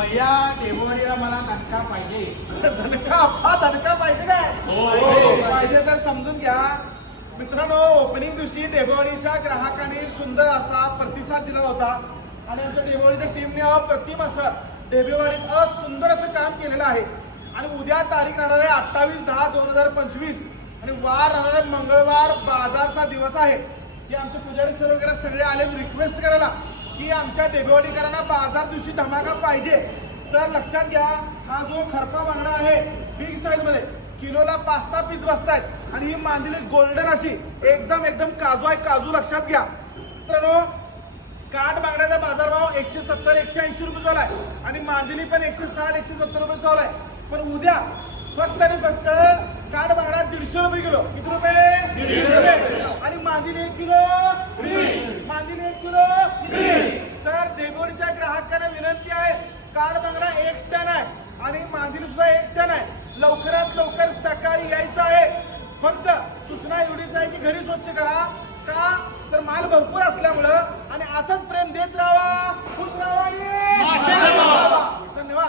भैया डेबोरीला मला दणका पाहिजे. दणका पाहिजे काय? पाहिजे तर समजून घ्या मित्रांनो. ओपनिंग दिवशी डेबोवाडीच्या ग्राहकांनी सुंदर असा प्रतिसाद दिला होता आणि आमच्या डेबोवाडीच्या टीमने अप्रतिम असं डेबोवाडीत सुंदर असं काम केलेलं आहे. आणि उद्या तारीख राहणार आहे 28/10/2025 आणि वार राहणार आहे मंगळवार, बाजारचा दिवस आहे. की आमचे पुजारी सर वगैरे सगळे आले रिक्वेस्ट करायला की आमच्या डेबेवाडीकरांना बाजार दिवशी धमाका पाहिजे. तर लक्षात घ्या, हा जो खरपा बांगडा आहे बिग साईज मध्ये किलोला 5-6 पीस बसतायत आणि ही मांदिली गोल्डन अशी एकदम काजू आहे. काजू लक्षात घ्या मित्रांनो. काठ बांगड्याचा बाजारभाव 170-180 रुपये चालू आहे आणि मांदिली पण 160-170 रुपये चालू आहे. पण उद्या फक्त आणि फक्त काठ बांगडा 150 रुपये किलो. किती रुपये? 150. आणि मांदिली 1 किलो फ्री. मांदिली 1 kilo free. तर डेबोडीच्या ग्राहकांना विनंती आहे, काठ बांगडा 1 टन आहे आणि मांदिली सुद्धा 1 टन आहे. लवकरात लवकर सकाळी यायचं आहे. फक्त सूचना एवढीच आहे की घरी स्वच्छ करा. का तर माल भरपूर असल्यामुळं आणि असंच